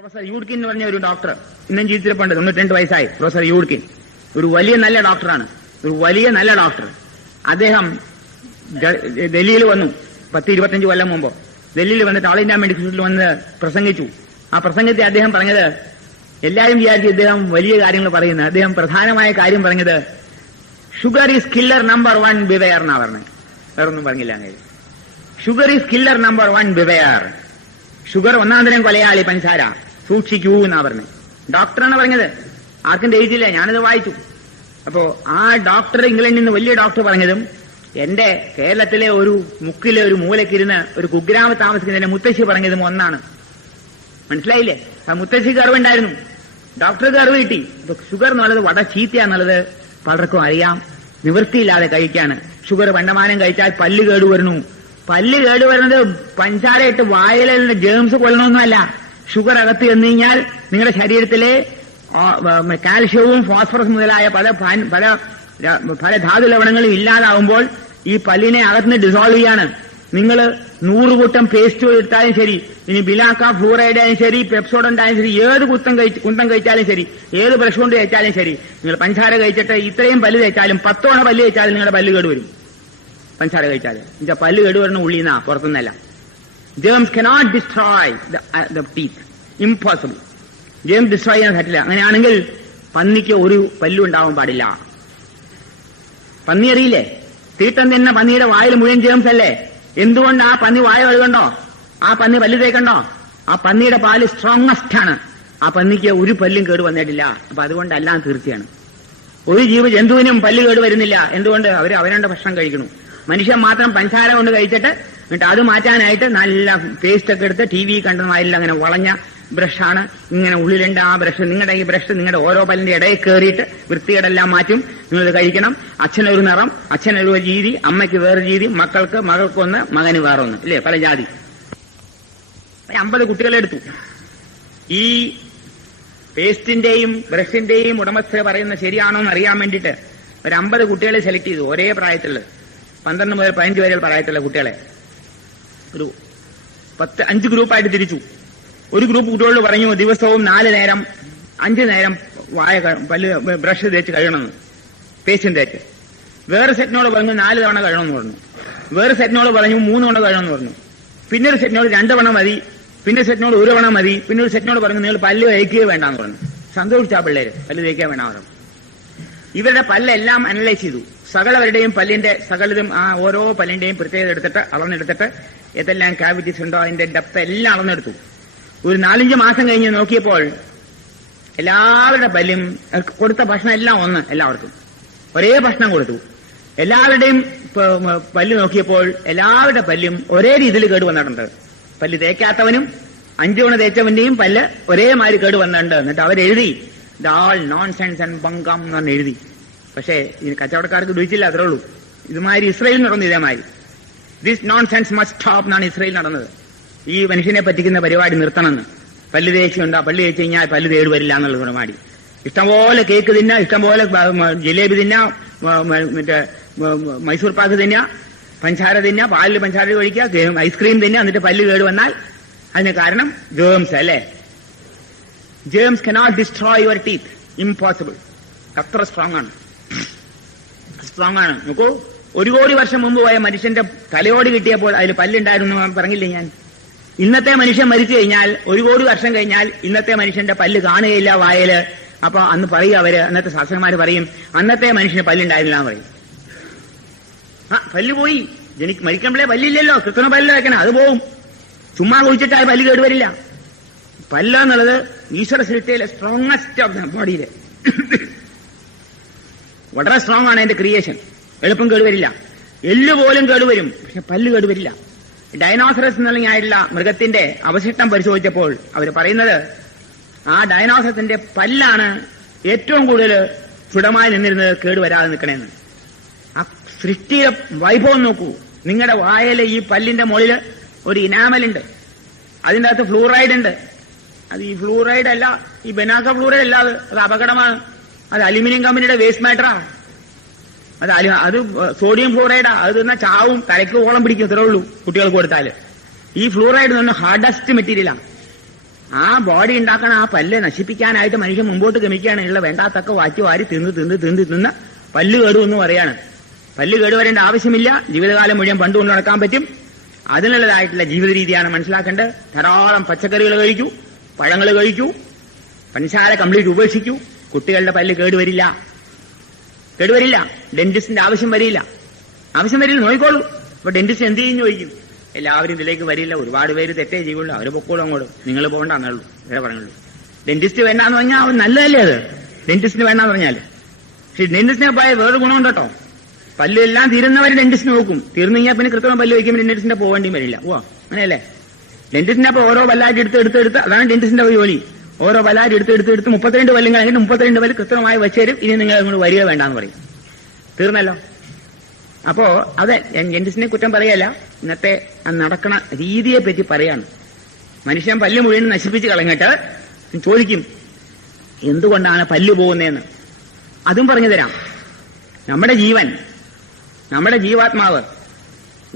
Professor യൂഡ്കിൻ എന്ന് പറഞ്ഞ ഒരു ഡോക്ടർ ഇന്നും ജീവിച്ചിരിപ്പുണ്ട്, 92 വയസ്സായി. പ്രൊഫസർ യൂഡ്കിൻ ഒരു വലിയ നല്ല ഡോക്ടറാണ്, ഒരു വലിയ നല്ല ഡോക്ടർ. അദ്ദേഹം ഡൽഹിയിൽ വന്നു 10-25 കൊല്ലം മുമ്പ്. ഡൽഹിയിൽ വന്നിട്ട് ഓൾ ഇന്ത്യ മെഡിക്കൽ ഇൻസ്റ്റിറ്റ്യൂട്ടിൽ വന്ന് പ്രസംഗിച്ചു. ആ പ്രസംഗത്തിൽ അദ്ദേഹം പറഞ്ഞത്, എല്ലാവരും വിചാരിച്ചു ഇദ്ദേഹം വലിയ കാര്യങ്ങൾ പറയുന്നത്, അദ്ദേഹം പ്രധാനമായ കാര്യം പറഞ്ഞത് sugar is killer number 1 beware എന്നാ പറഞ്ഞത്. വേറൊന്നും പറഞ്ഞില്ല. Sugar is killer number 1 beware. Sugar ഒന്നാം തരം കൊലയാളി, പഞ്ചസാര സൂക്ഷിക്കൂ എന്നാ പറഞ്ഞത്. ഡോക്ടറാണ് പറഞ്ഞത്, ആർക്കും എഴുതിയില്ല, ഞാനത് വായിച്ചു. അപ്പോ ആ ഡോക്ടർ, ഇംഗ്ലണ്ടിൽ നിന്ന് വലിയ ഡോക്ടർ പറഞ്ഞതും എന്റെ കേരളത്തിലെ ഒരു മുക്കിലെ ഒരു മൂലക്കിരുന്ന് ഒരു കുഗ്രാമ താമസിക്കുന്നതിന്റെ മുത്തശ്ശി പറഞ്ഞതും ഒന്നാണ്. മനസ്സിലായില്ലേ? ആ മുത്തശ്ശിക്ക് അറിവുണ്ടായിരുന്നു, ഡോക്ടർക്ക് അറിവ് കിട്ടി. ഷുഗർ എന്നുള്ളത് വളരെ ചീത്തയാന്നുള്ളത് പലർക്കും അറിയാം. നിവൃത്തിയില്ലാതെ കഴിക്കാണ്. ഷുഗർ പണ്ടമാനം കഴിച്ചാൽ പല്ല് കേടുവരുന്നു. പല്ല് കേടുവരുന്നത് പഞ്ചാരയിട്ട് വായിലെ ജേംസ് കൊല്ലണമെന്നല്ല. ഷുഗർ അകത്ത് ചെന്ന് കഴിഞ്ഞാൽ നിങ്ങളുടെ ശരീരത്തിലെ കാൽഷ്യവും ഫോസ്ഫറസ് മുതലായ പല ധാതു ലവണങ്ങളും ഇല്ലാതാവുമ്പോൾ ഈ പല്ലിനെ അകത്തുനിന്ന് ഡിസോൾവ് ചെയ്യാണ്. നിങ്ങൾ 100 കൂട്ടം പേസ്റ്റ് എടുത്താലും ശരി, ഇനി ബിലാക്ക ഫ്ലൂറൈഡ് ആയാലും ശരി, പെപ്സോഡന്റ് ആയാലും ശരി, ഏത് കുന്തം കഴിച്ചാലും ശരി, ഏത് ബ്രഷ് കൊണ്ട് കഴിച്ചാലും ശരി, നിങ്ങൾ പഞ്ചാര കഴിച്ചിട്ട് ഇത്രയും പല്ല് തേച്ചാലും 10 തവണ പല്ല് തേച്ചാലും നിങ്ങളുടെ പല്ല് കേടുവരും. പഞ്ചാര കഴിച്ചാൽ എന്നുവെച്ചാൽ പല്ല് കേടുവരുന്ന ഉള്ളിന്നാ, പുറത്തുനിന്നല്ല. Germs cannot destroy the teeth, impossible. Germs destroy ചെയ്യാൻ പറ്റില്ല. അങ്ങനെയാണെങ്കിൽ പന്നിക്ക് ഒരു പല്ലും ഉണ്ടാവാൻ പാടില്ല. പന്നി അറിയില്ലേ? തീട്ടം തന്നെ പന്നിയുടെ വായിൽ മുഴുവൻ ജേംസ് അല്ലേ? എന്തുകൊണ്ട് ആ പന്നി വായ കഴുകണ്ടോ? ആ പന്നി പല്ല് തേക്കണ്ടോ? ആ പന്നിയുടെ പാല് സ്ട്രോങ്ങസ്റ്റ് ആണ്. ആ പന്നിക്ക് ഒരു പല്ലും കേട് വന്നിട്ടില്ല. അപ്പൊ അതുകൊണ്ടെല്ലാം തീർച്ചയാണ്. ഒരു ജീവജന്തുവിനും പല്ല് കേട് വരുന്നില്ല. എന്തുകൊണ്ട്? അവരുടെ ഭക്ഷണം കഴിക്കണം. മനുഷ്യൻ മാത്രം പഞ്ചാര കൊണ്ട് കഴിച്ചിട്ട് എന്നിട്ട് അത് മാറ്റാനായിട്ട് നല്ല പേസ്റ്റ് ഒക്കെ എടുത്ത് TV കണ്ടതുമായില്ല അങ്ങനെ വളഞ്ഞ ബ്രഷാണ്, ഇങ്ങനെ ഉള്ളിലുണ്ട് ആ ബ്രഷ്. നിങ്ങളുടെ ഈ ബ്രഷ് നിങ്ങളുടെ ഓരോ പല്ലിന്റെ ഇടയിൽ കയറിയിട്ട് വൃത്തികേടെല്ലാം മാറ്റും. നിങ്ങളിത് കഴിക്കണം. അച്ഛനൊരു നിറം, അച്ഛനൊരു രീതി, അമ്മയ്ക്ക് വേറെ രീതി, മകൾക്കൊന്ന്, മകന് വേറൊന്ന്, ഇല്ലേ? പല ജാതി. 50 കുട്ടികളെടുത്തു. ഈ പേസ്റ്റിന്റെയും ബ്രഷിന്റെയും ഉടമസ്ഥ പറയുന്നത് ശരിയാണോ എന്ന് അറിയാൻ വേണ്ടിയിട്ട് ഒരു 50 കുട്ടികളെ സെലക്ട് ചെയ്തു. ഒരേ പ്രായത്തിലുള്ള 12 മുതൽ 15 വരെ പ്രായത്തിലുള്ള കുട്ടികളെ ഒരു 5 ഗ്രൂപ്പായിട്ട് തിരിച്ചു. ഒരു ഗ്രൂപ്പ് കുട്ടികളോട് പറഞ്ഞു ദിവസവും 4 നേരം 5 നേരം പല്ല് ബ്രഷ് തേച്ച് കഴുകണമെന്ന്, പേസ്റ്റും തേച്ച്. വേറെ സെറ്റിനോട് പറഞ്ഞു 4 തവണ കഴുകണമെന്ന് പറഞ്ഞു. വേറെ സെറ്റിനോട് പറഞ്ഞു 3 തവണ കഴുകണമെന്ന് പറഞ്ഞു. പിന്നെ ഒരു സെറ്റിനോട് 2 തവണ മതി. പിന്നെ സെറ്റിനോട് 1 തവണ മതി. പിന്നെ ഒരു സെറ്റിനോട് പറഞ്ഞു നിങ്ങൾ പല്ല് തേക്കുക വേണ്ടാന്ന് പറഞ്ഞു. സന്തോഷിച്ചാ പിള്ളേര്, പല്ല് തേക്കുക വേണ്ട പറഞ്ഞു. ഇവരുടെ പല്ലെല്ലാം അനലൈസ് ചെയ്തു. സകലവരുടെയും പല്ലിന്റെ സകലതും ആ ഓരോ പല്ലിന്റെയും പ്രത്യേകത എടുത്തിട്ട് അളന്നെടുത്തിട്ട് ഏതെല്ലാം കാവിറ്റീസ് ഉണ്ടോ അതിന്റെ ഡെപ്ത് എല്ലാം അളന്നെടുത്തു. ഒരു 4-5 മാസം കഴിഞ്ഞ് നോക്കിയപ്പോൾ എല്ലാവരുടെ പല്ലും കൊടുത്ത ഭക്ഷണം എല്ലാം ഒന്ന്, എല്ലാവർക്കും ഒരേ ഭക്ഷണം കൊടുത്തു. എല്ലാവരുടെയും പല്ല് നോക്കിയപ്പോൾ എല്ലാവരുടെ പല്ലും ഒരേ രീതിയിൽ കേട് വന്നിട്ടുണ്ട്. പല്ല് തേക്കാത്തവനും 5 തവണ തേച്ചവന്റെയും പല്ല് ഒരേമാതിരി കേട് വന്നിട്ടുണ്ട്. എന്നിട്ട് അവരെഴുതി ദാൾ നോൺസെൻസ് ആൻഡ് ബംഗം എന്ന് പറഞ്ഞ് എഴുതി. പക്ഷേ ഈ കച്ചവടക്കാർക്ക് ദുരിച്ചില്ല, അത്രേ ഉള്ളൂ. ഇതുമാതിരി ഇസ്രയേൽ നടന്നു. ഇതേമാതിരി ദിസ് നോൺസെൻസ് മസ്റ്റ് സ്റ്റോപ്പ് എന്നാണ് ഇസ്രയേൽ നടന്നത്. ഈ മനുഷ്യനെ പറ്റിക്കുന്ന പരിപാടി നിർത്തണമെന്ന്. പല്ല് തേച്ചുണ്ടാ, പല്ല് തേച്ച് കഴിഞ്ഞാൽ പല്ല് തേട് വരില്ല എന്നുള്ള പരിപാടി. ഇഷ്ടംപോലെ കേക്ക് തിന്ന, ഇഷ്ടംപോലെ ജിലേബി തിന്ന, മറ്റേ മൈസൂർ പാക്ക് തിന്ന, പഞ്ചാര തിന്ന, പാലിൽ പഞ്ചാര കഴിക്കുക, ഐസ്ക്രീം തിന്ന, എന്നിട്ട് പല്ല് കേട് വന്നാൽ അതിന് കാരണം ജേംസ് അല്ലേ? Germs cannot destroy your teeth, impossible. അത്ര സ്ട്രോങ് ആണ്. നോക്കൂ, 1 കോടി വർഷം മുമ്പ് പോയ മനുഷ്യന്റെ തലയോട് കിട്ടിയപ്പോൾ അതിൽ പല്ലുണ്ടായിരുന്നു പറഞ്ഞില്ലേ ഞാൻ? ഇന്നത്തെ മനുഷ്യൻ മരിച്ചു കഴിഞ്ഞാൽ 1 കോടി വർഷം കഴിഞ്ഞാൽ ഇന്നത്തെ മനുഷ്യന്റെ പല്ല് കാണുകയില്ല വായല്. അപ്പൊ അന്ന് പറയും അവര്, അന്നത്തെ ശാസ്ത്രജ്ഞന്മാർ പറയും അന്നത്തെ മനുഷ്യന് പല്ലുണ്ടായിരുന്നില്ല എന്ന് പറയും. പല്ല് പോയി, മരിക്കുമ്പോഴേ പല്ലില്ലല്ലോ, കൃത്രിമ പല്ല് വെക്കണം, അത് പോവും. ചുമ്മാ കുഴിച്ചിട്ടാൽ പല്ല് കേടുവരില്ല. പല്ല് എന്നുള്ളത് ഈശ്വര സൃഷ്ടിയിലെ സ്ട്രോങ്ങസ്റ്റ് ഓഫ് ദ ബോഡിയില് വളരെ സ്ട്രോങ് ആണ് അതിന്റെ ക്രിയേഷൻ. എളുപ്പം കേടുവരില്ല. എല്ല് പോലും കേടുവരും, പക്ഷെ പല്ല് കേടുവരില്ല. ഡൈനോസറസ് എന്നുള്ള മൃഗത്തിന്റെ അവശിഷ്ടം പരിശോധിച്ചപ്പോൾ അവർ പറയുന്നത് ആ ഡൈനോസറസിന്റെ പല്ലാണ് ഏറ്റവും കൂടുതൽ ദൃഢമായി നിന്നിരുന്നത് കേടുവരാതെ നിൽക്കണേന്ന്. ആ സൃഷ്ടിയുടെ വൈഭവം നോക്കൂ. നിങ്ങളുടെ വായയിലെ ഈ പല്ലിന്റെ മുകളിൽ ഒരു ഇനാമലുണ്ട്, അതിന്റെ അകത്ത് ഫ്ലൂറൈഡ് ഉണ്ട്. അത് ഈ ഫ്ലൂറൈഡ് അല്ല, ഈ ബെനാക്ക ഫ്ലൂറൈഡ് അല്ല, അത് അപകടമാണ്. അത് അലുമിനിയം കമ്പനിയുടെ വേസ്റ്റ് മാറ്ററാണ്. അത് സോഡിയം ഫ്ലൂറൈഡാ. അത് തിന്നാൽ ചാവും, തലയ്ക്ക് ഓളം പിടിക്കും, ഇത്രേ ഉള്ളൂ കുട്ടികൾക്ക് കൊടുത്താല്. ഈ ഫ്ലൂറൈഡ് എന്ന് പറഞ്ഞാൽ ഹാർഡസ്റ്റ് മെറ്റീരിയലാണ്. ആ ബോഡി ഉണ്ടാക്കണ ആ പല്ല് നശിപ്പിക്കാനായിട്ട് മനുഷ്യൻ മുമ്പോട്ട് ഗമിക്കുകയാണ്. ഉള്ള വേണ്ടാത്തൊക്കെ വാറ്റി വാരി തിന്ന് പല്ല് കേടുവെന്ന് പറയാണ്. പല്ല് കേടുവരേണ്ട ആവശ്യമില്ല. ജീവിതകാലം മുഴുവൻ പണ്ട് കൊണ്ട് നടക്കാൻ പറ്റും. അതിനുള്ളതായിട്ടുള്ള ജീവിത രീതിയാണ് മനസ്സിലാക്കേണ്ടത്. ധാരാളം പച്ചക്കറികൾ കഴിക്കൂ, പഴങ്ങൾ കഴിക്കൂ, പഞ്ചസാര കംപ്ലീറ്റ് ഉപേക്ഷിക്കൂ. കുട്ടികളുടെ പല്ല് കേടുവരില്ല. ഡെന്റിസ്റ്റിന്റെ ആവശ്യം വരില്ല. നോക്കിക്കോളൂ. അപ്പൊ ഡെന്റിസ്റ്റ് എന്ത് ചെയ്യുന്നു ചോദിക്കും. എല്ലാവരും ഇതിലേക്ക് വരില്ല. ഒരുപാട് പേര് തെറ്റേ ചെയ്യുള്ളൂ. അവര് പൊക്കോളും അങ്ങോട്ട്. നിങ്ങൾ പോകണ്ടെന്നുള്ളൂ. ഇവരെ പറഞ്ഞുള്ളൂ. ഡെന്റിസ്റ്റ് വേണ്ടാന്ന് പറഞ്ഞാൽ അവൻ നല്ലതല്ലേ അത്. ഡെന്റിസ്റ്റിന് വേണ്ടാന്ന് പറഞ്ഞാല്. പക്ഷെ ഡെന്റിസ്റ്റിനെ പോയ വേറെ ഗുണമുണ്ട് കേട്ടോ. പല്ലെല്ലാം തീരുന്നവരെ ഡെന്റിസ്റ്റിന് നോക്കും. തീർന്നു കഴിഞ്ഞാൽ പിന്നെ കൃത്രിമ പല്ല് വയ്ക്കുമ്പോൾ ഡെന്റിസ്റ്റിന്റെ പോകേണ്ടിയും വരില്ല. അങ്ങനെയല്ലേ. ഡെന്റിസ്റ്റിന്റെ അപ്പൊ ഓരോ പല്ലാരി എടുത്ത് അതാണ് ഡെന്റിസ്റ്റിന്റെ ജോലി. ഓരോ പല്ലാരി എടുത്ത് 32 പല്ലും കഴിഞ്ഞിട്ട് 32 പല്ല് കൃത്രിമമായി വെച്ചേരും. ഇനി നിങ്ങൾ അങ്ങോട്ട് വരിക വേണ്ടാന്ന് പറയും. തീർന്നല്ലോ. അപ്പോ അതെ, ഞാൻ ഡെന്റിസ്റ്റിനെ കുറ്റം പറയല്ല. ഇന്നത്തെ നടക്കണ രീതിയെ പറ്റി പറയാണ്. മനുഷ്യൻ പല്ല് മുഴുവൻ നശിപ്പിച്ച് കളഞ്ഞിട്ട് ചോദിക്കും എന്തുകൊണ്ടാണ് പല്ല് പോകുന്നതെന്ന്. അതും പറഞ്ഞു തരാം. നമ്മുടെ ജീവാത്മാവ്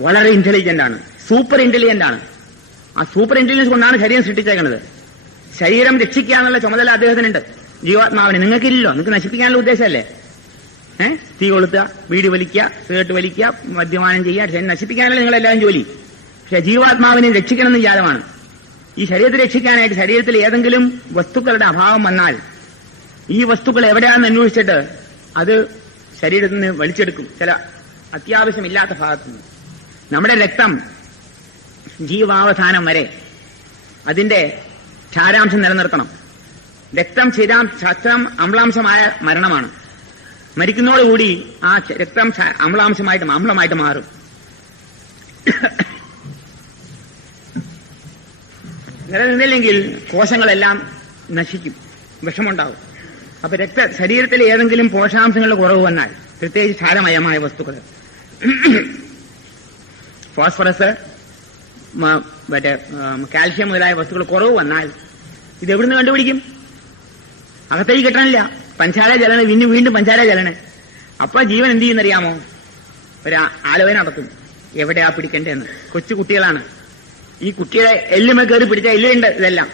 വളരെ ഇന്റലിജന്റ് ആണ്. സൂപ്പർ ഇന്റലിജന്റ് ആണ്. ആ സൂപ്പർ ഇന്റലിജൻസ് കൊണ്ടാണ് ശരീരം സൃഷ്ടിച്ചേക്കുന്നത്. ശരീരം രക്ഷിക്കാന്നുള്ള ചുമതല അദ്ദേഹത്തിനുണ്ട്, ജീവാത്മാവിന്. നിങ്ങൾക്കില്ലല്ലോ. നിങ്ങൾക്ക് നശിപ്പിക്കാനുള്ള ഉദ്ദേശമല്ലേ? തീ കൊളുത്തുക, വീട് വലിക്കുക, സിഗരറ്റ് വലിക്കുക, മദ്യപാനം ചെയ്യുക, നശിപ്പിക്കാനല്ല നിങ്ങളെല്ലാവരും ജോലി. പക്ഷെ ജീവാത്മാവിനെ രക്ഷിക്കണമെന്ന് വിചാരമാണ്. ഈ ശരീരത്തെ രക്ഷിക്കാനായിട്ട് ശരീരത്തിൽ ഏതെങ്കിലും വസ്തുക്കളുടെ അഭാവം വന്നാൽ ഈ വസ്തുക്കൾ എവിടെയാണെന്ന് അന്വേഷിച്ചിട്ട് അത് ശരീരത്തിൽ നിന്ന് വലിച്ചെടുക്കും. ചില അത്യാവശ്യമില്ലാത്ത ഭാഗത്തുനിന്ന്. നമ്മുടെ രക്തം ജീവാവസാനം വരെ അതിന്റെ ക്ഷാരാംശം നിലനിർത്തണം. രക്തം അമ്ലാംശമായ മരണമാണ്. മരിക്കുന്നതോടുകൂടി ആ രക്തം അമ്ലമായിട്ട് മാറും. നിലനിന്നില്ലെങ്കിൽ കോശങ്ങളെല്ലാം നശിക്കും, വിഷമുണ്ടാവും. അപ്പൊ ശരീരത്തിൽ ഏതെങ്കിലും പോഷകാംശങ്ങളുടെ കുറവ് വന്നാൽ, പ്രത്യേകിച്ച് ക്ഷാരമയമായ വസ്തുക്കൾ, ഫോസ്ഫറസ്, മറ്റേ കാൽഷ്യം മുതലായ വസ്തുക്കൾ കുറവ് വന്നാൽ ഇത് എവിടുന്ന് കണ്ടുപിടിക്കും? അകത്തേക്ക് കിട്ടണില്ല. പഞ്ചാര ജലന, വീണ്ടും പഞ്ചാര ജലന. അപ്പൊ ജീവൻ എന്ത് ചെയ്യുന്നറിയാമോ? ഒരു ആലോചന നടത്തും, എവിടെയാ പിടിക്കേണ്ടതെന്ന്. കൊച്ചു കുട്ടികളാണ്. ഈ കുട്ടിയുടെ എല്ലുമ കയറി പിടിച്ചാൽ എല്ലുണ്ട്. ഇതെല്ലാം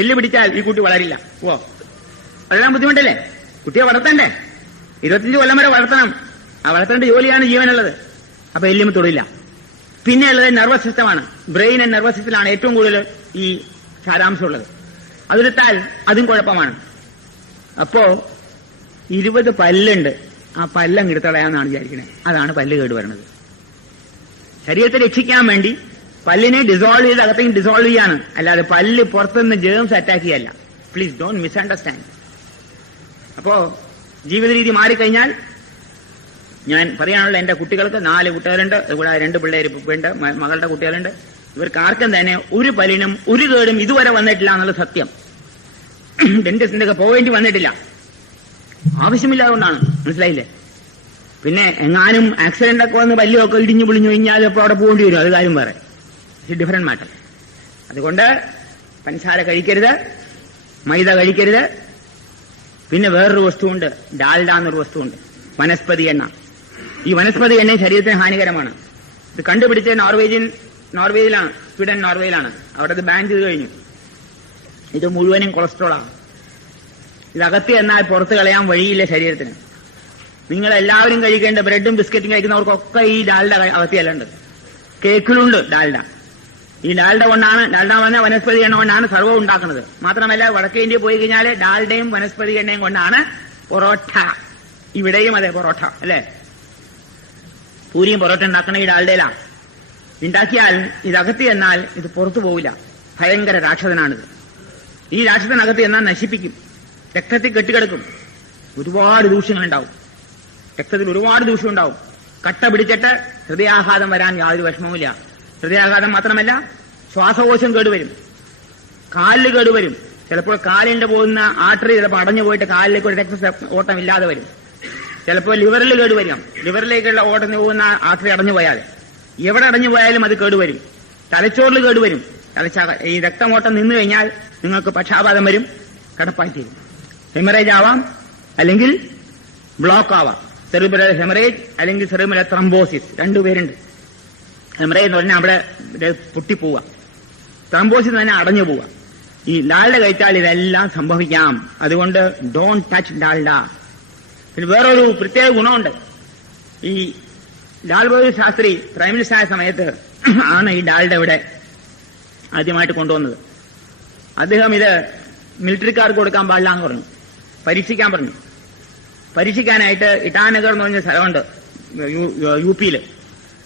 എല്ല് പിടിച്ചാൽ ഈ കുട്ടി വളരില്ല. അതെല്ലാം ബുദ്ധിമുട്ടല്ലേ? കുട്ടിയെ വളർത്തണ്ടേ? 25 കൊല്ലം വരെ വളർത്തണം. ആ വളർത്തേണ്ട ജോലിയാണ് ജീവനുള്ളത്. അപ്പൊ എല്ലുമ തൊടില്ല. പിന്നെ ഉള്ളത് നെർവസ് സിസ്റ്റമാണ്. ബ്രെയിൻ ആൻഡ് നെർവസ് സിസ്റ്റത്തിലാണ് ഏറ്റവും കൂടുതൽ ഈ സാരാംശം ഉള്ളത്. അതെടുത്താൽ അതും കുഴപ്പമാണ്. അപ്പോ 20 പല്ലുണ്ട്. ആ പല്ലം എടുത്തളയാന്നാണ് വിചാരിക്കണേ. അതാണ് പല്ല് കേടുവരുന്നത്. ശരീരത്തെ രക്ഷിക്കാൻ വേണ്ടി പല്ലിനെ ഡിസോൾവ് ചെയ്ത് അകത്തേക്ക് ഡിസോൾവ് ചെയ്യാണ്. അല്ലാതെ പല്ല് പുറത്തുനിന്ന് ജേംസ് അറ്റാക്ക് ചെയ്യല്ല. Please don't misunderstand. അപ്പോ ജീവിത രീതി മാറിക്കഴിഞ്ഞാൽ, ഞാൻ പറയാനുള്ള എന്റെ കുട്ടികൾക്ക് 4 കുട്ടികളുണ്ട്. ഇവിടെ 2 പിള്ളേരുണ്ട്, മകളുടെ കുട്ടികളുണ്ട്. ഇവർക്ക് ആർക്കും തന്നെ ഒരു പല്ലിനും ഒരു കേടും ഇതുവരെ വന്നിട്ടില്ല എന്നുള്ള സത്യം. ഡെന്റിസ്റ്റിന്റെ ഒക്കെ പോവേണ്ടി വന്നിട്ടില്ല. ആവശ്യമില്ലാതുകൊണ്ടാണ്. മനസ്സിലായില്ലേ? പിന്നെ എങ്ങാനും ആക്സിഡന്റ് ഒക്കെ വന്ന് പല്ലൊക്കെ ഇടിഞ്ഞു പൊളിഞ്ഞു കഴിഞ്ഞാൽ അപ്പോൾ അവിടെ പോകേണ്ടി വരും. അത് കാര്യം വേറെ, ഡിഫറന്റ് മാറ്റർ. അതുകൊണ്ട് പഞ്ചസാര കഴിക്കരുത്, മൈദ കഴിക്കരുത്. പിന്നെ വേറൊരു വസ്തുവുണ്ട്, ഡാൽഡ എന്നൊരു വസ്തുവുണ്ട്, വനസ്പതി എണ്ണ. ഈ വനസ്പതി എണ്ണ ശരീരത്തിന് ഹാനികരമാണ്. ഇത് കണ്ടുപിടിച്ച നോർവേയിലാണ്, സ്വീഡൻ നോർവേയിലാണ്. അവിടെ ഇത് ബാൻ ചെയ്ത് കഴിഞ്ഞു. ഇത് മുഴുവനും കൊളസ്ട്രോളാണ്. ഇതകത്ത് എന്നാൽ പുറത്ത് കളയാൻ വഴിയില്ല ശരീരത്തിന്. നിങ്ങളെല്ലാവരും കഴിക്കേണ്ട ബ്രെഡും ബിസ്ക്കറ്റും കഴിക്കുന്നവർക്കൊക്കെ ഈ ഡാൽഡ അകത്തിയല്ലുണ്ട്. കേക്കിലുണ്ട് ഡാൽഡ. ഈ ഡാൽഡ കൊണ്ടാണ്, ഡാൽഡ പറഞ്ഞ വനസ്പതി എണ്ണ കൊണ്ടാണ് സർവ്വം ഉണ്ടാക്കുന്നത്. മാത്രമല്ല വടക്കേ ഇന്ത്യ പോയി കഴിഞ്ഞാൽ ഡാൽഡയും വനസ്പതി എണ്ണയും കൊണ്ടാണ് പൊറോട്ട. ഇവിടെയും അതെ, പൊറോട്ട അല്ലേ? പൂരിയും പൊറോട്ട ഉണ്ടാക്കണ ഈ ഡാൽഡയിലാണ്. ഉണ്ടാക്കിയാൽ ഇതകത്ത് എന്നാൽ ഇത് പുറത്തു പോവില്ല. ഭയങ്കര രാക്ഷസനാണിത്. ഈ രാക്ഷസനകത്ത് എന്നാൽ നശിപ്പിക്കും. രക്തത്തിൽ കെട്ടിക്കിടക്കും. ഒരുപാട് ദൂഷ്യങ്ങളുണ്ടാവും. രക്തത്തിൽ ഒരുപാട് ദൂഷ്യം ഉണ്ടാവും. കട്ട പിടിച്ചിട്ട് ഹൃദയാഘാതം വരാൻ യാതൊരു വിഷമവുമില്ല. ഹൃദയാഘാതം മാത്രമല്ല, ശ്വാസകോശം കേടുവരും, കാലിൽ കേടുവരും. ചിലപ്പോൾ കാലിന്റെ പോകുന്ന ആർട്ടറി ചിലപ്പോൾ അടഞ്ഞു പോയിട്ട് കാലിലേക്ക് ഒരു രക്ത ഓട്ടം ഇല്ലാതെ വരും. ചിലപ്പോൾ ലിവറിൽ കേടുവരും. ലിവറിലേക്കുള്ള ഓട്ടം പോകുന്ന ആർട്ടറി അടഞ്ഞു പോയാൽ, എവിടെ അടഞ്ഞു പോയാലും അത് കേടുവരും. തലച്ചോറിൽ കേടുവരും. ഈ രക്തമോട്ടം നിന്നു കഴിഞ്ഞാൽ നിങ്ങൾക്ക് പക്ഷാപാതം വരും, കടപ്പായി തീരും. ഹെമറേജ് ആവാം, അല്ലെങ്കിൽ ബ്ലോക്ക് ആവാം. സെറിബ്രൽ ഹെമറേജ് അല്ലെങ്കിൽ സെറിബ്രൽ ത്രംബോസിസ്, 2 പേരുണ്ട്. ഹെമറേജ് എന്ന് പറഞ്ഞാൽ അവിടെ പൊട്ടിപ്പോവുക, ത്രംബോസിസ് തന്നെ അടഞ്ഞു പോവുക. ഈ ഡാൽഡ കഴിച്ചാൽ ഇതെല്ലാം സംഭവിക്കാം. അതുകൊണ്ട് ഡോണ്ട് ടച്ച് ഡാൽഡ. പിന്നെ വേറൊരു പ്രത്യേക ഗുണമുണ്ട്. ഈ ലാൽ ബഹദൂർ ശാസ്ത്രി പ്രൈം മിനിസ്റ്റർ ആയ സമയത്ത് ആണ് ഈ ഡാൽഡ ഇവിടെ ആദ്യമായിട്ട് കൊണ്ടുവന്നത്. അദ്ദേഹം ഇത് മിലിറ്ററിക്കാർക്ക് കൊടുക്കാൻ പാടില്ല എന്ന് പറഞ്ഞു, പരീക്ഷിക്കാൻ പറഞ്ഞു. പരീക്ഷിക്കാനായിട്ട് ഇറ്റാനഗർ എന്ന് പറഞ്ഞ സ്ഥലമുണ്ട് UP-യിൽ.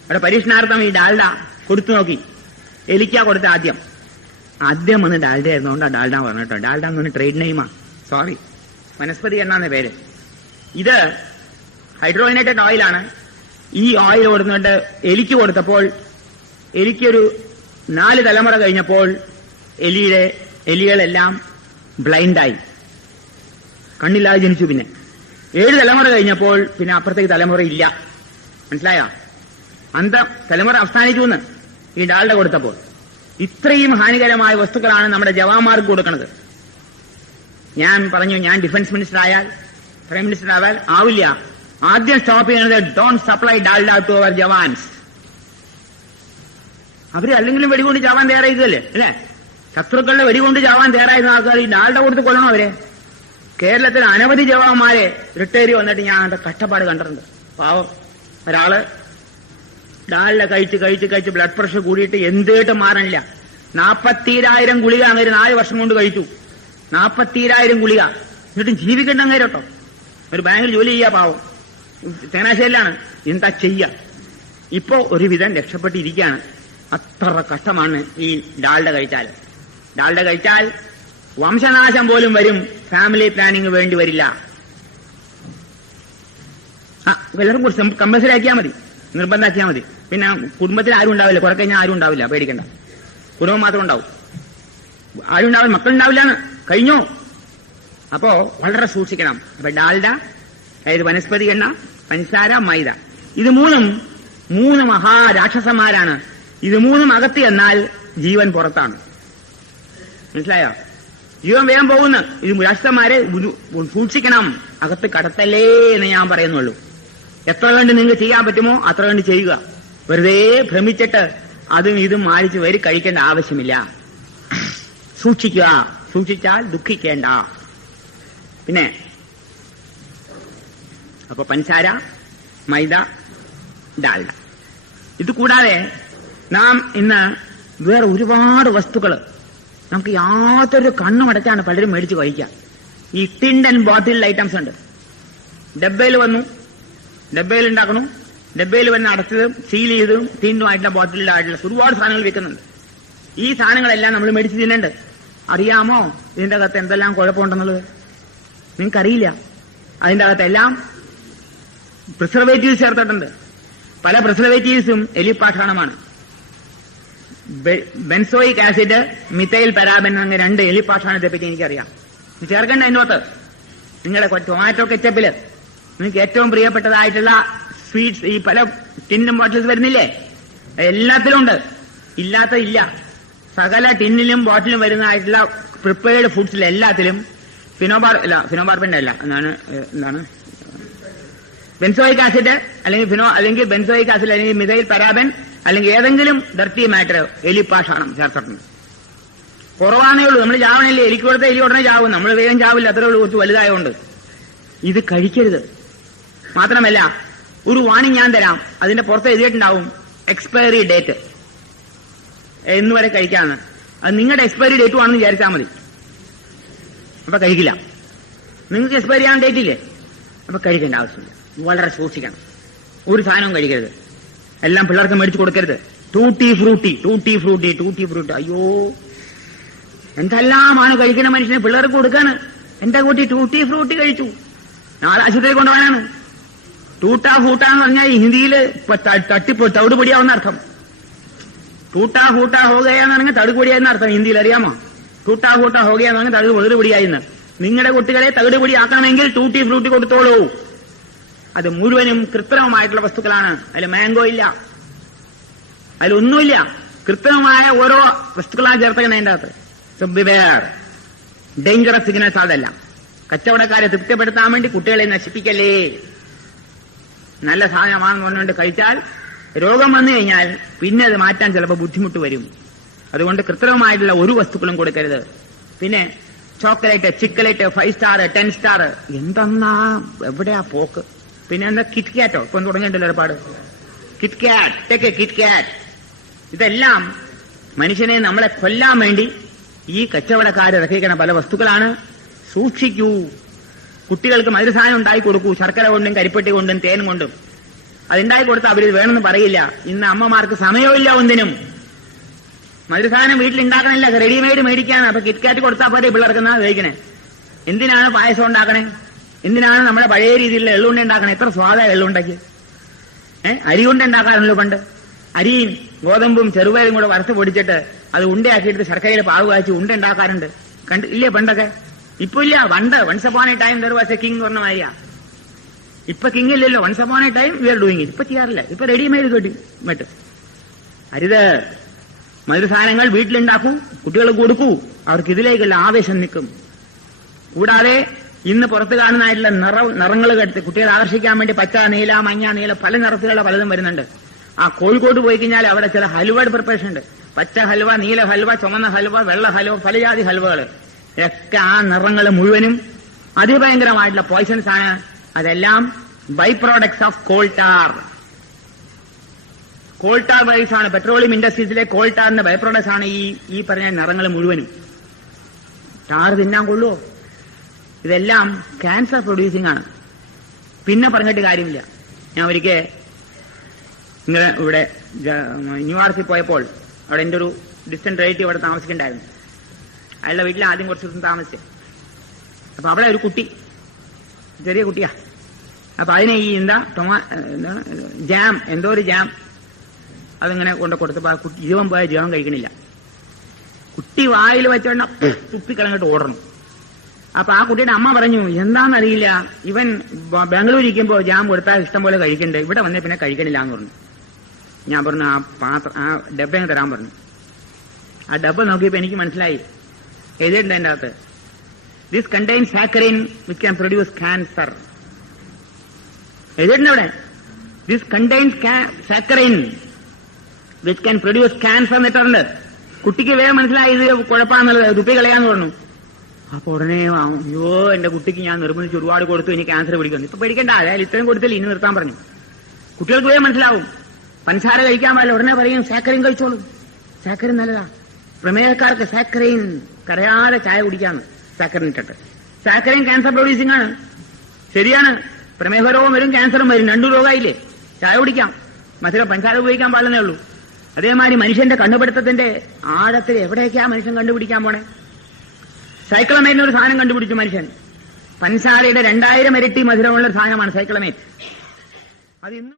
അവിടെ പരീക്ഷണാർത്ഥം ഈ ഡാൽഡ കൊടുത്തു നോക്കി. എലിക്കാ കൊടുത്ത ആദ്യം വന്ന് ഡാൽഡ ആയിരുന്നോണ്ടാ ഡാൽഡ പറഞ്ഞു കേട്ടോ. ഡാൽഡ എന്ന് പറഞ്ഞ ട്രേഡ് നെയിമാ, സോറി, വനസ്പതി എണ്ണാന്ന പേര്. ഇത് ഹൈഡ്രോജനേറ്റഡ് ഓയിലാണ്. ഈ ഓയിൽ കൊടുത്തുകൊണ്ട് എലിക്ക് കൊടുത്തപ്പോൾ എലിക്കൊരു 4 തലമുറ കഴിഞ്ഞപ്പോൾ എലികളെല്ലാം ബ്ലൈൻഡായി, കണ്ണില്ലാതെ ജനിച്ചു. പിന്നെ 7 തലമുറ കഴിഞ്ഞപ്പോൾ പിന്നെ അപ്പുറത്തേക്ക് തലമുറ ഇല്ല. മനസ്സിലായോ? തലമുറ അവസാനിച്ചു എന്ന് ഈ ഡാൽഡ കൊടുത്തപ്പോൾ. ഇത്രയും ഹാനികരമായ വസ്തുക്കളാണ് നമ്മുടെ ജവാന്മാർക്ക് കൊടുക്കുന്നത്. ഞാൻ പറഞ്ഞു, ഞാൻ ഡിഫൻസ് മിനിസ്റ്റർ ആയാൽ, പ്രൈം മിനിസ്റ്റർ ആയാൽ ആവില്ല. ആദ്യം സ്റ്റോപ്പ് ചെയ്യുന്നത് don't supply Dalda to our jawans. അവര് അല്ലെങ്കിലും വെടികൊണ്ട് ചാവാൻ തയ്യാറായിക്കല്ലേ, അല്ലേ? ശത്രുക്കളുടെ വെടികൊണ്ട് ചാവാൻ തയ്യാറായിരുന്ന ആൾക്കാർ ഈ ഡാൽഡ കൊടുത്ത് കൊല്ലണം അവരെ. കേരളത്തിൽ അനവധി ജവാന്മാരെ റിട്ടയർ വന്നിട്ട് ഞാൻ അത് കഷ്ടപ്പാട് കണ്ടിട്ടുണ്ട്. പാവം ഒരാള് ഡാൽഡ കഴിച്ച് ബ്ലഡ് പ്രഷർ കൂടിയിട്ട് എന്തേട്ട് മാറണില്ല. 40,000 ഗുളിക അങ്ങനെ 4 വർഷം കൊണ്ട് കഴിച്ചു. 40,000 ഗുളിക. എന്നിട്ടും ജീവിക്കണ്ട അങ്ങനെ കേട്ടോ. ഒരു ബാങ്കിൽ ജോലി ചെയ്യാ, പാവം ചങ്ങനാശ്ശേരിയിലാണ്. എന്താ ചെയ്യാ? ഇപ്പോ ഒരുവിധം രക്ഷപ്പെട്ടിരിക്കുകയാണ്. അത്ര കഷ്ടമാണ് ഈ ഡാൽഡ കഴിച്ചാൽ. ഡാൽഡ കഴിച്ചാൽ വംശനാശം പോലും വരും. ഫാമിലി പ്ലാനിങ് വേണ്ടി വരില്ല. എല്ലാവരും കുറച്ച് കമ്പൽസറി ആക്കിയാൽ മതി, നിർബന്ധമാക്കിയാൽ മതി. പിന്നെ കുടുംബത്തിൽ ആരും ഉണ്ടാവില്ല, കുറെ കഴിഞ്ഞാൽ ആരും ഉണ്ടാവില്ല, പേടിക്കണ്ട. കുടുംബം മാത്രം ഉണ്ടാവും, ആരും ഉണ്ടാവില്ല, മക്കളുണ്ടാവില്ലാന്ന് കഴിഞ്ഞു. അപ്പോ വളരെ സൂക്ഷിക്കണം. അപ്പൊ ഡാൽഡ, അതായത് വനസ്പതി എണ്ണ, പഞ്ചസാര, മൈദ, ഇത് മൂന്ന് മഹാരാക്ഷസന്മാരാണ്. ഇത് മൂന്നും അകത്ത് എന്നാൽ ജീവൻ പുറത്താണ്. മനസ്സിലായോ? ജീവൻ വേഗം പോകുന്നു. ഇത് രാഷ്ട്രന്മാരെ സൂക്ഷിക്കണം, അകത്ത് കടത്തല്ലേ എന്ന് ഞാൻ പറയുന്നുള്ളൂ. എത്ര കണ്ട് നിങ്ങൾക്ക് ചെയ്യാൻ പറ്റുമോ അത്ര കണ്ട് ചെയ്യുക. വെറുതെ ഭ്രമിച്ചിട്ട് അതും ഇതും മാറിച്ച് വരി കഴിക്കേണ്ട ആവശ്യമില്ല. സൂക്ഷിക്കുക. സൂക്ഷിച്ചാൽ ദുഃഖിക്കേണ്ട. പിന്നെ അപ്പൊ പഞ്ചസാര, മൈദ, ഡാൽഡ, ഇത് കൂടാതെ നാം ഇന്ന് വേറെ ഒരുപാട് വസ്തുക്കൾ നമുക്ക് യാതൊരു കണ്ണുമടച്ചാണ് പലരും മേടിച്ച് കഴിക്കുക. ഈ ടിൻഡ് ആൻഡ് ബോട്ടിൽ ഐറ്റംസ് ഉണ്ട്. ഡബ്ബയിൽ വന്നു, ഡബ്ബയിൽ ഉണ്ടാക്കണം, ഡബ്ബയിൽ വന്ന് അടച്ചതും സീൽ ചെയ്തതും ടിൻഡുമായിട്ടുള്ള ബോട്ടിലായിട്ടുള്ള ഒരുപാട് സാധനങ്ങൾ വിൽക്കുന്നുണ്ട്. ഈ സാധനങ്ങളെല്ലാം നമ്മൾ മേടിച്ച് തിന്നുന്നുണ്ട്. അറിയാമോ ഇതിന്റെ അകത്ത് എന്തെല്ലാം കുഴപ്പമുണ്ടെന്നുള്ളത്? നിങ്ങൾക്കറിയില്ല. അതിന്റെ അകത്തെല്ലാം പ്രിസർവേറ്റീവ്സ് ചേർത്തിട്ടുണ്ട്. പല പ്രിസർവേറ്റീവ്സും എലിപ്പാഷാണമാണ്. ബെൻസോയിക് ആസിഡ്, മിഥൈൽ പരാബൻ എന്ന 2 എലിപ്പാഷാണത്തെ പറ്റി എനിക്കറിയാം. ചേർക്കേണ്ട അതിനകത്ത് നിങ്ങളുടെ ടൊമാറ്റോ കെച്ചപ്പില് നിങ്ങൾക്ക് ഏറ്റവും പ്രിയപ്പെട്ടതായിട്ടുള്ള സ്വീറ്റ്സ്, ഈ പല ടിന്നും ബോട്ടിൽസ് വരുന്നില്ലേ, എല്ലാത്തിലും ഉണ്ട്. ഇല്ലാത്ത ഇല്ല. സകല ടിന്നിലും ബോട്ടിലും വരുന്നതായിട്ടുള്ള പ്രിപ്പയർഡ് ഫുഡ്സിൽ എല്ലാത്തിലും ഫിനോബാർബിന്റെ അല്ല, എന്താണ് ബെൻസോയിക് ആസിഡ് അല്ലെങ്കിൽ ബെൻസോയിക് ആസിഡ് അല്ലെങ്കിൽ മിഥൈൽ പരാബൻ അല്ലെങ്കിൽ ഏതെങ്കിലും ഡർട്ടി മാറ്റർ, എലിപ്പാഷാണം ചേർത്തിട്ടുണ്ട്. കുറവാണേ ഉള്ളൂ. നമ്മൾ ചാവണില്ലേ, എലിക്ക് കൊടുത്ത എലി ഉടനെ ചാവും. നമ്മൾ വേഗം ചാവില്ല, അത്രേ ഉള്ളൂ, കുറച്ച് വലുതായതുകൊണ്ട്. ഇത് കഴിക്കരുത്. മാത്രമല്ല, ഒരു വാണിംഗ് ഞാൻ തരാം. അതിന്റെ പുറത്ത് എഴുതിയിട്ടുണ്ടാവും എക്സ്പയറി ഡേറ്റ് എന്ന് വരെ കഴിക്കാമെന്ന്. അത് നിങ്ങളുടെ എക്സ്പയറി ഡേറ്റും ആണെന്ന് വിചാരിച്ചാൽ മതി. അപ്പൊ കഴിക്കില്ല. നിങ്ങൾക്ക് എക്സ്പയറി ചെയ്യാൻ ഡേറ്റ് ഇല്ലേ, അപ്പൊ കഴിക്കേണ്ട ആവശ്യമില്ല. വളരെ സൂക്ഷിക്കണം. ഒരു സാധനവും കഴിക്കരുത്. എല്ലാം പിള്ളേർക്ക് മേടിച്ചു കൊടുക്കരുത്. Tutti Frooti. അയ്യോ, എന്തെല്ലാമാണ് കഴിക്കുന്ന മനുഷ്യനെ പിള്ളേർക്ക് കൊടുക്കാണ്. എന്റെ കുട്ടി ടൂട്ടി ഫ്രൂട്ടി കഴിച്ചു, നാളെ ആശുപത്രി കൊണ്ടുപോകാനാണ്. ടൂട്ടാ ഫൂട്ട എന്ന് പറഞ്ഞാൽ ഹിന്ദിയില് തവിടുപൊടിയാവുന്ന അർത്ഥം. ടൂട്ടാ ഫൂട്ട ഹോഗയാന്ന് പറഞ്ഞാൽ തവിടുപൊടിയായെന്ന അർത്ഥം ഹിന്ദിയിൽ, അറിയാമോ? ടൂട്ടാ ഫൂട്ട ഹോഗയാന്ന് പറഞ്ഞാൽ തവിടുപൊടിയായിന്ന്. നിങ്ങളുടെ കുട്ടികളെ തവിടുപൊടി ആക്കണമെങ്കിൽ ടൂട്ടി ഫ്രൂട്ടി കൊടുത്തോളൂ. അത് മുഴുവനും കൃത്രിമമായിട്ടുള്ള വസ്തുക്കളാണ്. അതിൽ മാംഗോ ഇല്ല, അതിലൊന്നുമില്ല. കൃത്രിമമായ ഓരോ വസ്തുക്കളാണ് ചേർത്തേക്കുന്നത് അതിന്റെ അകത്ത്. ഡേഞ്ചറസ് സിഗ്നൽസ് അതെല്ലാം. കച്ചവടക്കാരെ തൃപ്തിപ്പെടുത്താൻ വേണ്ടി കുട്ടികളെ നശിപ്പിക്കല്ലേ. നല്ല സാധനമാണെന്ന് പറഞ്ഞുകൊണ്ട് കഴിച്ചാൽ രോഗം വന്നു കഴിഞ്ഞാൽ പിന്നെ അത് മാറ്റാൻ ചിലപ്പോൾ ബുദ്ധിമുട്ട് വരും. അതുകൊണ്ട് കൃത്രിമമായിട്ടുള്ള ഒരു വസ്തുക്കളും കൊടുക്കരുത്. പിന്നെ ചോക്ലേറ്റ്, ചിക്കലേറ്റ്, 5 സ്റ്റാർ, 10 സ്റ്റാർ, എന്തെന്നാ എവിടെയാ പോക്ക്. പിന്നെ എന്താ കിറ്റ്കാറ്റോ ഇപ്പം തുടങ്ങിയിട്ടുണ്ടല്ലോ ഒരുപാട്. കിറ്റ്കാറ്റ് ഇതെല്ലാം മനുഷ്യനെ നമ്മളെ കൊല്ലാൻ വേണ്ടി ഈ കച്ചവടക്കാർ ഇറക്കിക്കുന്ന പല വസ്തുക്കളാണ്. സൂക്ഷിക്കൂ. കുട്ടികൾക്ക് മധുരസാധനം ഉണ്ടാക്കി കൊടുക്കൂ, ശർക്കര കൊണ്ടും കരിപ്പെട്ടി കൊണ്ടും തേൻ കൊണ്ടും. അതുണ്ടാക്കി കൊടുത്താൽ അവരിത് വേണമെന്ന് പറയില്ല. ഇന്ന് അമ്മമാർക്ക് സമയമില്ല ഒന്നിനും. മധുരസാധനം വീട്ടിലുണ്ടാക്കണില്ല, റെഡിമെയ്ഡ് മേടിക്കാണ്. അപ്പൊ കിറ്റ്കാറ്റ് കൊടുത്താൽ പോരെ പിള്ളേർക്കെന്നാ ഉപയോഗിക്കണേ. എന്തിനാണ് പായസം ഉണ്ടാക്കണേ? എന്തിനാണ് നമ്മുടെ പഴയ രീതിയിലുള്ള എള്ളുണ്ട ഉണ്ടാക്കണേ? എത്ര സ്വാദായ എള്ളുണ്ടാക്കി. അരി കൊണ്ട് ഉണ്ടാക്കാറുണ്ടല്ലോ പണ്ട്. അരിയും ഗോതമ്പും ചെറുപയറും കൂടെ വറുത്ത് പൊടിച്ചിട്ട് അത് ഉണ്ടയാക്കിയിട്ട് ശർക്കരയിൽ പാവ് കാച്ചി ഉണ്ട ഉണ്ടാക്കാറുണ്ട്. ഇല്ലേ പണ്ടൊക്കെ? ഇപ്പൊ ഇല്ല. പണ്ട് once upon a time there was a king പറഞ്ഞ മാതിരിയാ. ഇപ്പൊ കിങ് ഇല്ലല്ലോ. Once upon a time we are doing it. ഇപ്പൊ ചെയ്യാറില്ല. ഇപ്പൊ റെഡിമെയ്ഡ് കിട്ടി മറ്റ്. അരുത്. മധുരസാധനങ്ങൾ വീട്ടിലുണ്ടാക്കൂ, കുട്ടികൾ കൊടുക്കൂ. അവർക്ക് ഇതിലേക്കുള്ള ആവേശം നിൽക്കും. കൂടാതെ ഇന്ന് പുറത്ത് കാണുന്നതായിട്ടുള്ള നിറങ്ങൾ കെടുത്ത് കുട്ടികളെ ആകർഷിക്കാൻ വേണ്ടി പച്ച, നീല, മഞ്ഞ, നീല പല നിറത്തിലുള്ള പലതും വരുന്നുണ്ട്. ആ കോഴിക്കോട് പോയി കഴിഞ്ഞാൽ അവിടെ ചില ഹൽവയുടെ പ്രിപ്പറേഷൻ ഉണ്ട്. പച്ച ഹൽവ, നീല ഹൽവ, ചുമന്ന ഹൽവ, വെള്ള ഹൽവ, പല ജാതി ഹൽവകൾ. ഒക്കെ ആ നിറങ്ങൾ മുഴുവനും അതിഭയങ്കരമായിട്ടുള്ള പോയ്സൺസ് ആണ്. അതെല്ലാം byproducts of coal tar. Coal tar വൈസ് ആണ്. പെട്രോളിയം ഇൻഡസ്ട്രീസിലെ കോൾട്ടാറിന്റെ ബൈ പ്രോഡക്ട്സ് ആണ് ഈ പറഞ്ഞ നിറങ്ങൾ മുഴുവനും. ടാർ തിന്നാൻ കൊള്ളുവോ? ഇതെല്ലാം ക്യാൻസർ പ്രൊഡ്യൂസിംഗ് ആണ്. പിന്നെ പറഞ്ഞിട്ട് കാര്യമില്ല. ഞാൻ ഒരിക്കൽ ഇങ്ങനെ ഇവിടെ ന്യൂയോർക്കിൽ പോയപ്പോൾ അവിടെ എൻ്റെ ഒരു ഡിസ്റ്റന്റ് റിലേറ്റീവ് അവിടെ താമസിക്കുന്നുണ്ടായിരുന്നു. അയാളുടെ വീട്ടിൽ ആദ്യം കുറച്ച് ദിവസം താമസിച്ചത്. അപ്പൊ അവിടെ ഒരു കുട്ടി, ചെറിയ കുട്ടിയാ. അപ്പൊ അതിനെ ഈ എന്താണ് ജാം, എന്തോ ഒരു ജാം അതിങ്ങനെ കൊണ്ട് കൊടുത്തപ്പോ ആ കുട്ടി ജീവൻ പോയ ജീവൻ കഴിക്കണില്ല. കുട്ടി വായിൽ വെച്ചോണ്ട തുപ്പിക്കളങ്ങിട്ട് ഓടണം. അപ്പൊ ആ കുട്ടിയുടെ അമ്മ പറഞ്ഞു, എന്താണെന്നറിയില്ല, ഇവൻ ബാംഗ്ലൂർ ഇരിക്കുമ്പോ ജാം കൊടുത്താൽ ഇഷ്ടം പോലെ കഴിക്കണ്ടേ, ഇവിടെ വന്നേ പിന്നെ കഴിക്കണില്ല എന്ന് പറഞ്ഞു. ഞാൻ പറഞ്ഞു ആ ഡബ്ബ തരാൻ പറഞ്ഞു. ആ ഡബ്ബ നോക്കിയപ്പോ എനിക്ക് മനസ്സിലായി എഴുതിയിട്ടുണ്ട് അതിന്റെ അകത്ത്, this contains saccharin which can produce cancer. എഴുതിയിട്ടുണ്ട് അവിടെ, this contains saccharin which can produce cancer എന്നിട്ടുണ്ട്. കുട്ടിക്ക് വേഗം മനസ്സിലായി ഇത് കുഴപ്പമാണെന്നുള്ളത്, തുപ്പി കളയാന്ന് പറഞ്ഞു. അപ്പൊ ഉടനെ അയ്യോ എന്റെ കുട്ടിക്ക് ഞാൻ നിർബന്ധിച്ച് ഒരുപാട് കൊടുത്തു, ഇനി ക്യാൻസർ പിടിക്കുന്നു. ഇപ്പൊ പേടിക്കണ്ട, അതായത് ഇത്രയും കൊടുത്തില്ല, ഇനി നിർത്താൻ പറഞ്ഞു. കുട്ടികൾക്ക് വേഗം മനസ്സിലാവും. പഞ്ചസാര കഴിക്കാൻ പാടില്ല, ഉടനെ പറയും സാക്കറിൻ കഴിച്ചോളൂ, സാക്കറിൻ നല്ലതാ. പ്രമേഹക്കാർക്ക് സാക്കറിൻ കരയാതെ ചായ കുടിക്കാന്ന് സാക്കറിൻ ഇട്ടിട്ട്. സാക്കറിൻ ക്യാൻസർ പ്രൊഡ്യൂസിംഗ് ആണ്. ശരിയാണ്, പ്രമേഹ രോഗം വരും, ക്യാൻസറും വരും, രണ്ടു രോഗമായില്ലേ. ചായ കുടിക്കാം, മധുരം പഞ്ചസാര ഉപയോഗിക്കാൻ പാടില്ലെന്നേ ഉള്ളൂ. അതേമാതിരി മനുഷ്യന്റെ കണ്ടുപിടുത്തത്തിന്റെ ആഴത്തിൽ എവിടേക്കാ മനുഷ്യൻ കണ്ടുപിടിക്കാൻ പോണേ? സൈക്ലമേറ്റ് ഒരു സാധനം കണ്ടുപിടിച്ചു മനുഷ്യൻ. പഞ്ചസാരയുടെ 2000 ഇരട്ടി മധുരമുള്ള സാധനമാണ് സൈക്ലമേറ്റ്. അത് ഇന്ന്